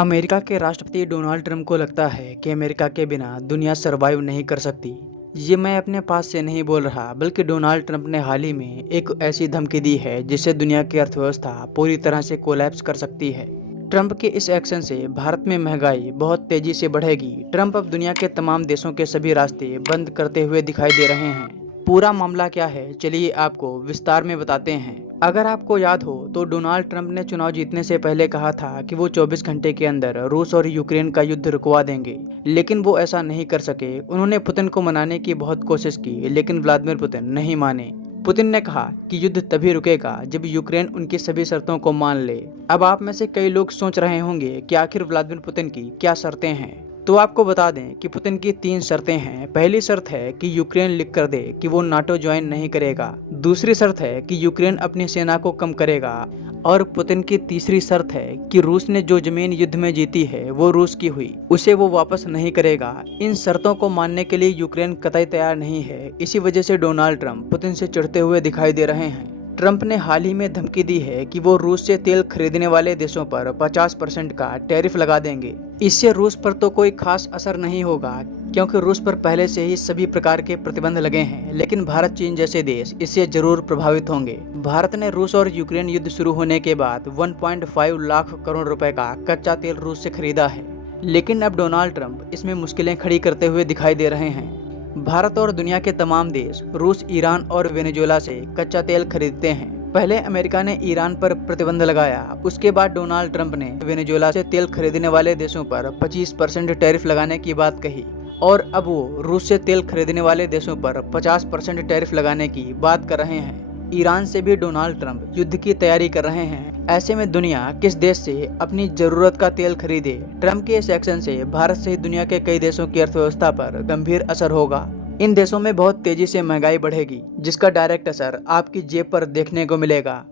America के राष्ट्रपति Donald Trump को लगता है कि अमेरिका के बिना दुनिया सरवाइव नहीं कर सकती। ये मैं अपने पास से नहीं बोल रहा, बल्कि डोनाल्ड ट्रंप ने हाल ही में एक ऐसी धमकी दी है जिससे दुनिया की अर्थव्यवस्था पूरी तरह से कोलैप्स कर सकती है। ट्रंप के इस एक्शन से भारत में महंगाई बहुत तेजी से बढ़ेगी। ट्रंप अब दुनिया के तमाम देशों के सभी रास्ते बंद करते हुए दिखाई दे रहे हैं। पूरा मामला क्या है, चलिए आपको विस्तार में बताते हैं। अगर आपको याद हो तो डोनाल्ड ट्रंप ने चुनाव जीतने से पहले कहा था कि वो 24 घंटे के अंदर रूस और यूक्रेन का युद्ध रुकवा देंगे, लेकिन वो ऐसा नहीं कर सके। उन्होंने पुतिन को मनाने की बहुत कोशिश की, लेकिन व्लादिमीर पुतिन नहीं माने। पुतिन ने कहा कि युद्ध तभी रुकेगा जब यूक्रेन उनकी सभी शर्तों को मान ले। अब आप में से कई लोग सोच रहे होंगे कि आखिर व्लादिमीर पुतिन की क्या शर्तें हैं। तो आपको बता दें कि पुतिन की 3 शर्तें हैं। पहली शर्त है कि यूक्रेन लिख कर दे कि वो नाटो ज्वाइन नहीं करेगा। दूसरी शर्त है कि यूक्रेन अपनी सेना को कम करेगा। और पुतिन की तीसरी शर्त है कि रूस ने जो जमीन युद्ध में जीती है वो रूस की हुई, उसे वो वापस नहीं करेगा। इन शर्तों को मानने के लिए यूक्रेन कतई तैयार नहीं है। इसी वजह से डोनाल्ड ट्रंप पुतिन से चिढ़ते हुए दिखाई दे रहे हैं। ट्रंप ने हाल ही में धमकी दी है कि वो रूस से तेल खरीदने वाले देशों पर 50% का टैरिफ लगा देंगे। इससे रूस पर तो कोई खास असर नहीं होगा, क्योंकि रूस पर पहले से ही सभी प्रकार के प्रतिबंध लगे हैं, लेकिन भारत, चीन जैसे देश इससे जरूर प्रभावित होंगे। भारत ने रूस और यूक्रेन युद्ध शुरू होने के बाद 1.5 लाख करोड़ रुपए का कच्चा तेल रूस से खरीदा है, लेकिन अब डोनाल्ड ट्रंप इसमें मुश्किलें खड़ी करते हुए दिखाई दे रहे हैं। भारत और दुनिया के तमाम देश रूस, ईरान और वेनेजुएला से कच्चा तेल खरीदते हैं। पहले अमेरिका ने ईरान पर प्रतिबंध लगाया, उसके बाद डोनाल्ड ट्रंप ने वेनेजुएला से तेल खरीदने वाले देशों पर 25% टैरिफ लगाने की बात कही, और अब वो रूस से तेल खरीदने वाले देशों पर 50% टैरिफ लगाने की बात कर रहे हैं। ईरान से भी डोनाल्ड ट्रंप युद्ध की तैयारी कर रहे हैं। ऐसे में दुनिया किस देश से अपनी जरूरत का तेल खरीदे? ट्रंप के इस एक्शन से भारत सहित दुनिया के कई देशों की अर्थव्यवस्था पर गंभीर असर होगा। इन देशों में बहुत तेजी से महंगाई बढ़ेगी, जिसका डायरेक्ट असर आपकी जेब पर देखने को मिलेगा।